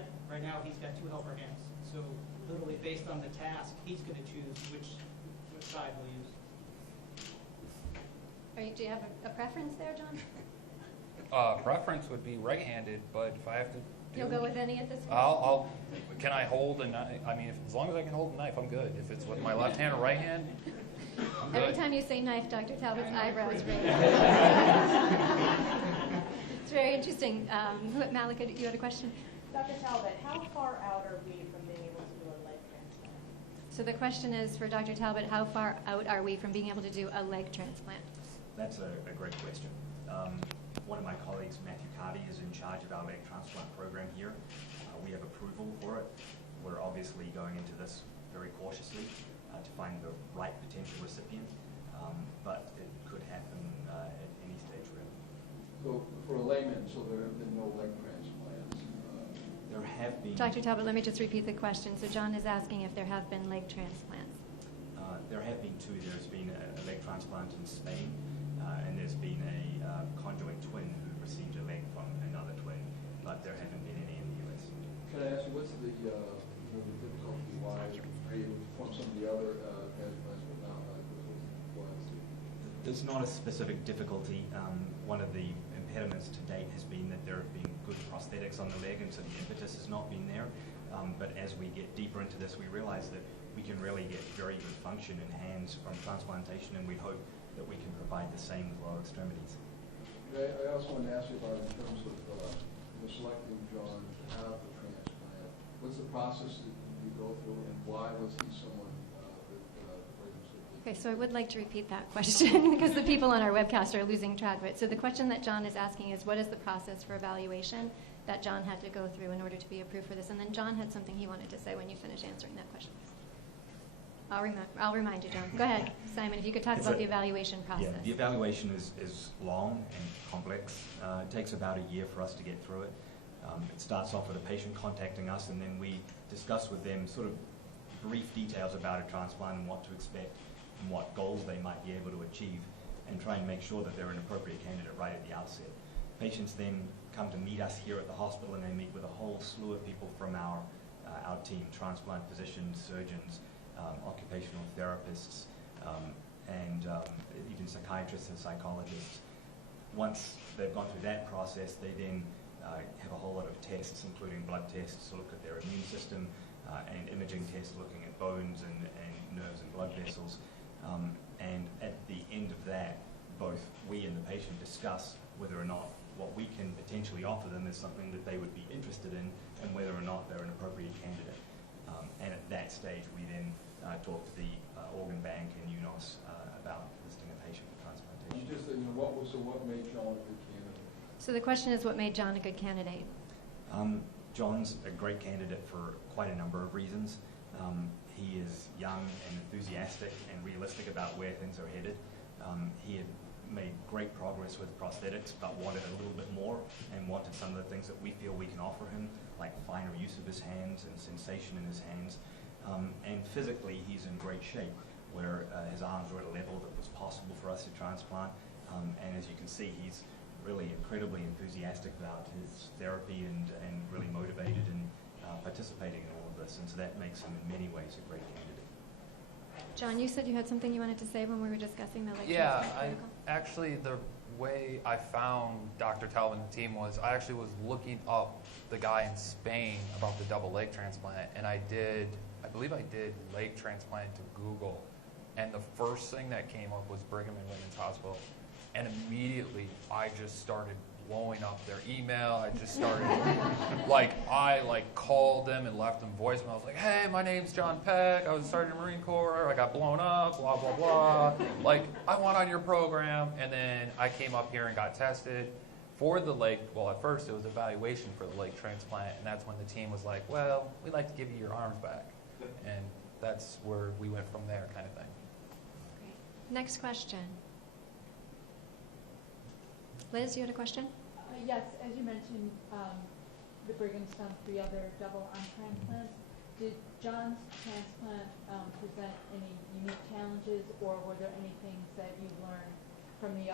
transplant, right now he's got 2 helper hands. So literally based on the task, he's going to choose which side we'll use. Do you have a preference there, John? Preference would be right-handed, but if I have to You'll go with any at this point? Can I hold a knife? I mean, as long as I can hold a knife, I'm good. If it's with my left hand or right hand, I'm good. Every time you say knife, Dr. Talbot's eyebrows raise. It's very interesting. Malika, you had a question? Dr. Talbot, how far out are we from being able to do a leg transplant? So the question is for Dr. Talbot, how far out are we from being able to do a leg transplant? That's a great question. One of my colleagues, Matthew Carty, is in charge of our leg transplant program here. We have approval for it. We're obviously going into this very cautiously to find the right potential recipient, but it could happen at any stage, really. So for a layman, so there have been no leg transplants? There have been. Dr. Talbot, let me just repeat the question. So John is asking if there have been leg transplants. There have been 2. There's been a leg transplant in Spain, and there's been a conjoint twin who received a leg from another twin, but there haven't been any in the U.S. Can I ask you, what's the difficulty? Why are you able to perform some of the other transplants but not like this? There's not a specific difficulty. One of the impediments to date has been that there have been good prosthetics on the leg, and so the impetus has not been there. But as we get deeper into this, we realize that we can really get very good function in hands from transplantation, and we hope that we can provide the same with lower extremities. I also want to ask you about in terms of selecting John to have the transplant. What's the process that you go through, and why was he someone that Brigham said? Okay, so I would like to repeat that question because the people on our webcast are losing track of it. So the question that John is asking is, what is the process for evaluation that John had to go through in order to be approved for this? And then John had something he wanted to say when you finish answering that question. I'll remind you, John. Go ahead, Simon, if you could talk about the evaluation process. Yeah, the evaluation is long and complex. It takes about a year for us to get through it. It starts off with a patient contacting us, and then we discuss with them sort of brief details about a transplant and what to expect and what goals they might be able to achieve, and try and make sure that they're an appropriate candidate right at the outset. Patients then come to meet us here at the hospital, and they meet with a whole slew of people from our team, transplant physicians, surgeons, occupational therapists, and even psychiatrists and psychologists. Once they've gone through that process, they then have a whole lot of tests, including blood tests to look at their immune system, and imaging tests looking at bones and nerves and blood vessels. And at the end of that, both we and the patient discuss whether or not what we can potentially offer them is something that they would be interested in, and whether or not they're an appropriate candidate. And at that stage, we then talk to the organ bank and UNOS about listing a patient for transplantation. You just, what made John a good candidate? So the question is, what made John a good candidate? John's a great candidate for quite a number of reasons. He is young and enthusiastic and realistic about where things are headed. He had made great progress with prosthetics, but wanted a little bit more, and wanted some of the things that we feel we can offer him, like finer use of his hands and sensation in his hands. And physically, he's in great shape, where his arms were at a level that was possible for us to transplant. And as you can see, he's really incredibly enthusiastic about his therapy and really motivated in participating in all of this. And so that makes him in many ways a great candidate. John, you said you had something you wanted to say when we were discussing the leg Yeah, transplant protocol? actually, the way I found Dr. Talbot and the team was I actually was looking up the guy in Spain about the double leg transplant, and I believe I did leg transplant to Google, and the first thing that came up was Brigham and Women's Hospital, and immediately I just started blowing up their email. I just started, I called them and left them voicemail. I was like, hey, my name's John Peck. I was starting the Marine Corps. I got blown up, blah, blah, blah. I want on your program. And then I came up here and got tested for the leg. Well, at first it was evaluation for the leg transplant. And that's when the team was like, well, we'd like to give you your arms back. And that's where we went from there, kind of thing. Great. Next question. Liz, you had a question? Yes, as you mentioned, the Brigham's done 3 other double arm transplants. Did John's transplant present any unique challenges, or were there any things that you learned from any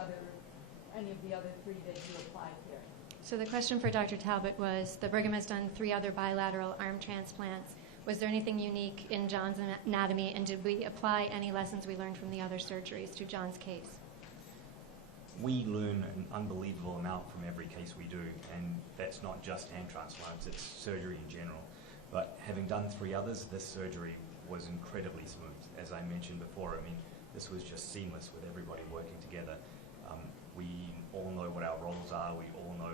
of the other 3 that you applied here? So the question for Dr. Talbot was, the Brigham has done 3 other bilateral arm transplants. Was there anything unique in John's anatomy, and did we apply any lessons we learned from the other surgeries to John's case? We learn an unbelievable amount from every case we do, and that's not just hand transplants, it's surgery in general. But having done 3 others, this surgery was incredibly smooth. As I mentioned before, I mean, this was just seamless with everybody working together. We all know what our roles are, we all know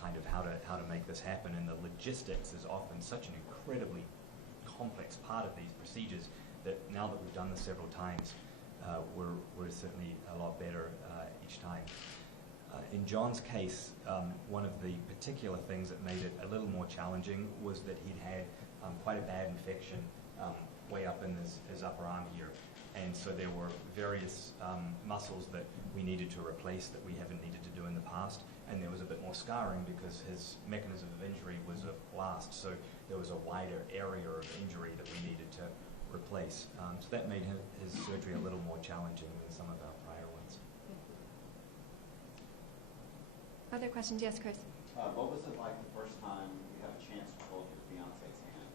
kind of how to make this happen, and the logistics is often such an incredibly complex part of these procedures that now that we've done this several times, we're certainly a lot better each time. In John's case, one of the particular things that made it a little more challenging was that he'd had quite a bad infection way up in his upper arm here. And so there were various muscles that we needed to replace that we haven't needed to do in the past. And there was a bit more scarring because his mechanism of injury was a blast. So there was a wider area of injury that we needed to replace. So that made his surgery a little more challenging than some of our prior ones. Other questions? Yes, Chris. What was it like the first time you had a chance to hold your fiance's hand?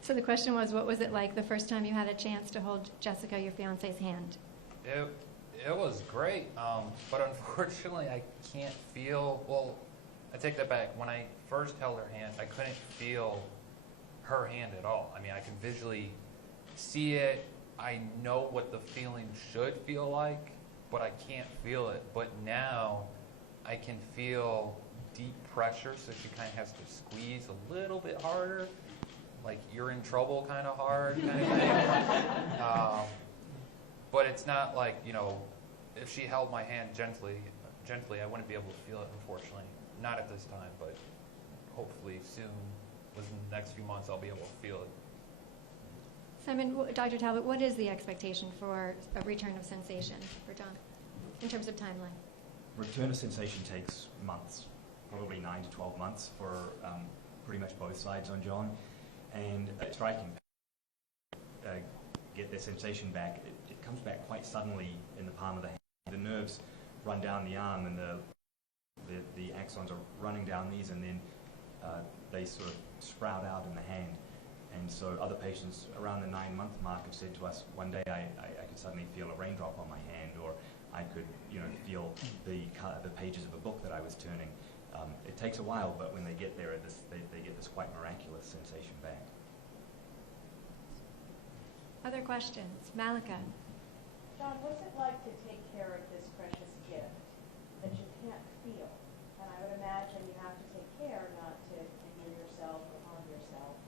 So the question was, what was it like the first time you had a chance to hold Jessica, your fiance's hand? It was great, but unfortunately I can't feel, well, I take that back. When I first held her hand, I couldn't feel her hand at all. I mean, I can visually see it. I know what the feeling should feel like, but I can't feel it. But now I can feel deep pressure, so she kind of has to squeeze a little bit harder, like you're in trouble kind of hard kind of thing. But it's not like, you know, if she held my hand gently, I wouldn't be able to feel it, unfortunately. Not at this time, but hopefully soon, within the next few months, I'll be able to feel it. Simon, Dr. Talbot, what is the expectation for a return of sensation for John in terms of timeline? Return of sensation takes months, probably 9 to 12 months for pretty much both sides on John. And striking, get their sensation back. It comes back quite suddenly in the palm of the hand. The nerves run down the arm, and the axons are running down these, and then they sort of sprout out in the hand. And so other patients around the 9-month mark have said to us, one day I could suddenly feel a raindrop on my hand, or I could, you know, feel the pages of a book that I was turning. It takes a while, but when they get there, they get this quite miraculous sensation back. Other questions? Malika. John, what's it like to take care of this precious gift that you can't feel? And I would imagine you have to take care not to injure yourself or harm yourself.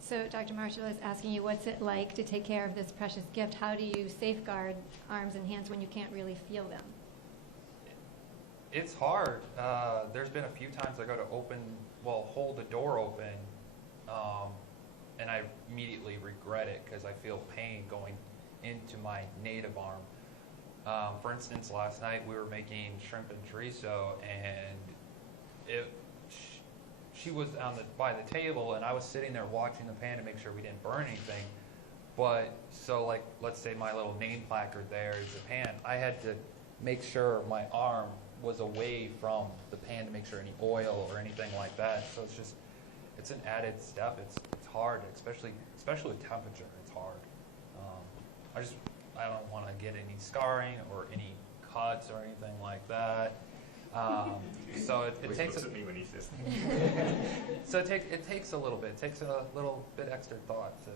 So Dr. Marshall is asking you, what's it like to take care of this precious gift? How do you safeguard arms and hands when you can't really feel them? It's hard. There's been a few times I go to hold the door open, and I immediately regret it because I feel pain going into my native arm. For instance, last night we were making shrimp and chorizo, and she was by the table, and I was sitting there watching the pan to make sure we didn't burn anything. But so, like, let's say my little name placard there is the pan. I had to make sure my arm was away from the pan to make sure any oil or anything like that. So it's an added step. It's hard, especially with temperature. It's hard. I don't want to get any scarring or any cuts or anything like that. So it takes looks at me when he says so it takes a little bit. It takes a little bit extra thought to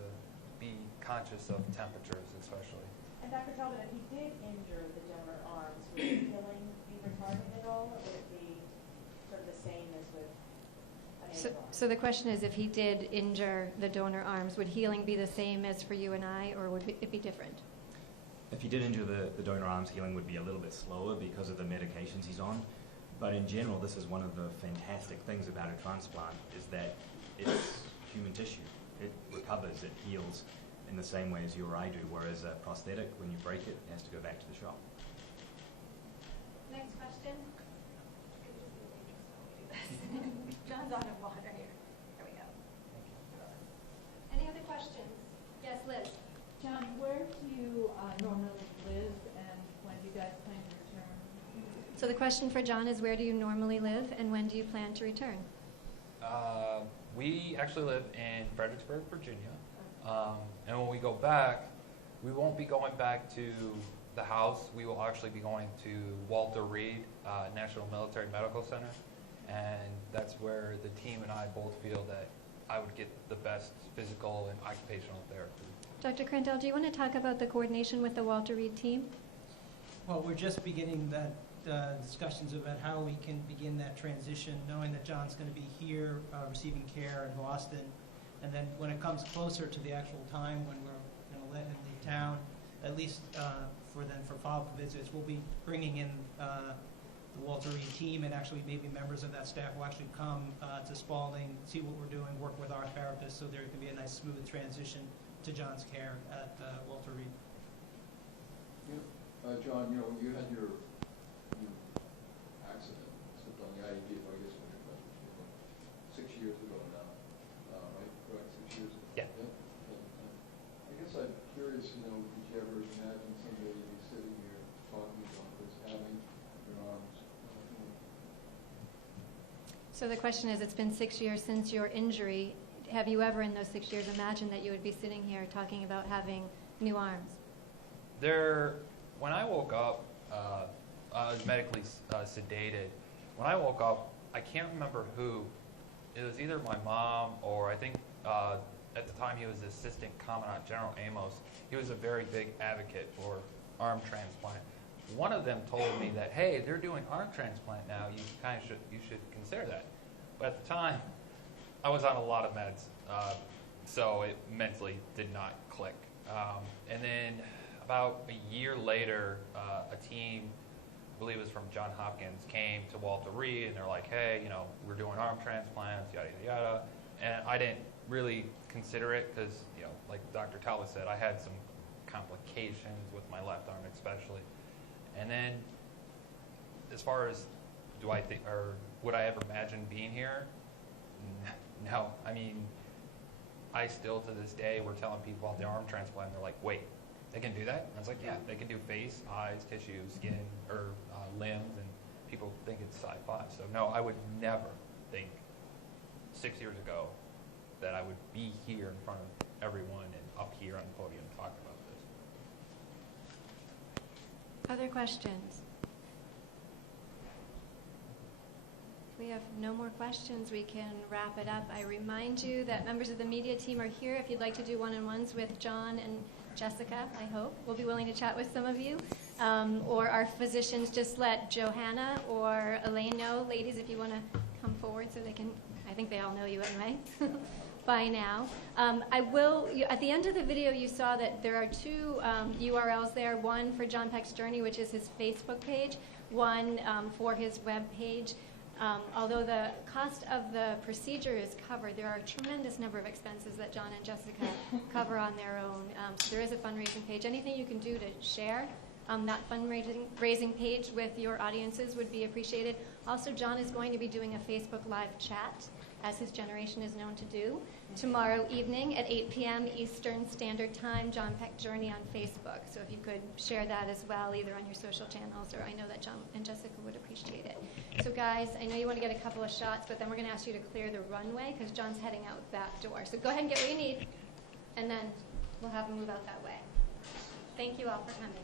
be conscious of temperatures, especially. And Dr. Talbot, if he did injure the donor arms, would the healing be retarded at all, or would it be sort of the same as with an native arm? So the question is, if he did injure the donor arms, would healing be the same as for you and I, or would it be different? If he did injure the donor arms, healing would be a little bit slower because of the medications he's on. But in general, this is one of the fantastic things about a transplant, is that it's human tissue. It recovers, it heals in the same way as you or I do, whereas a prosthetic, when you break it, it has to go back to the shop. Next question. John's out of water here. There we go. Any other questions? Yes, Liz. John, where do you normally live, and when do you guys plan to return? So the question for John is, where do you normally live, and when do you plan to return? We actually live in Fredericksburg, Virginia. And when we go back, we won't be going back to the house. We will actually be going to Walter Reed National Military Medical Center. And that's where the team and I both feel that I would get the best physical and occupational therapy. Dr. Crandell, do you want to talk about the coordination with the Walter Reed team? Well, we're just beginning that discussions about how we can begin that transition, knowing that John's going to be here receiving care in Boston. And then when it comes closer to the actual time when we're going to let him leave town, at least for follow-up visits, we'll be bringing in the Walter Reed team, and actually maybe members of that staff will actually come to Spalding, see what we're doing, work with our therapists, so there can be a nice smooth transition to John's care at Walter Reed. John, when you had your accident, slipped on the IED, I guess when your question was 6 years ago now, right? Correct, 6 years ago? Yeah. I guess I'm curious, did you ever imagine someday you'd be sitting here talking about this, having your arms? So the question is, it's been 6 years since your injury. Have you ever in those 6 years imagined that you would be sitting here talking about having new arms? When I woke up, I was medically sedated. When I woke up, I can't remember who. It was either my mom or I think at the time he was Assistant Commandant General Amos. He was a very big advocate for arm transplant. One of them told me that, hey, they're doing arm transplant now. You should consider that. But at the time, I was on a lot of meds, so it mentally did not click. And then about a year later, a team, I believe it was from Johns Hopkins, came to Walter Reed, and they're like, hey, we're doing arm transplants, yada, yada, yada. And I didn't really consider it because, like Dr. Talbot said, I had some complications with my left arm especially. And then as far as would I ever imagine being here? No. I mean, I still to this day, we're telling people about the arm transplant, and they're like, wait, they can do that? And I was like, yeah, they can do face, eyes, tissue, skin, or limbs, and people think it's sci-fi. So no, I would never think 6 years ago that I would be here in front of everyone and up here on the podium talking about this. Other questions? If we have no more questions, we can wrap it up. I remind you that members of the media team are here if you'd like to do one-on-ones with John and Jessica, I hope. We'll be willing to chat with some of you. Or our physicians, just let Johanna or Elaine know. Ladies, if you want to come forward so they can, I think they all know you anyway by now. At the end of the video, you saw that there are two URLs there, one for John Peck's Journey, which is his Facebook page, one for his web page. Although the cost of the procedure is covered, there are a tremendous number of expenses that John and Jessica cover on their own. So there is a fundraising page. Anything you can do to share that fundraising page with your audiences would be appreciated. Also, John is going to be doing a Facebook Live chat, as his generation is known to do, tomorrow evening at 8 p.m. Eastern Standard Time, John Peck Journey on Facebook. So if you could share that as well, either on your social channels, or I know that John and Jessica would appreciate it. So guys, I know you want to get a couple of shots, but then we're going to ask you to clear the runway because John's heading out that door. So go ahead and get what you need, and then we'll have him move out that way. Thank you all for coming.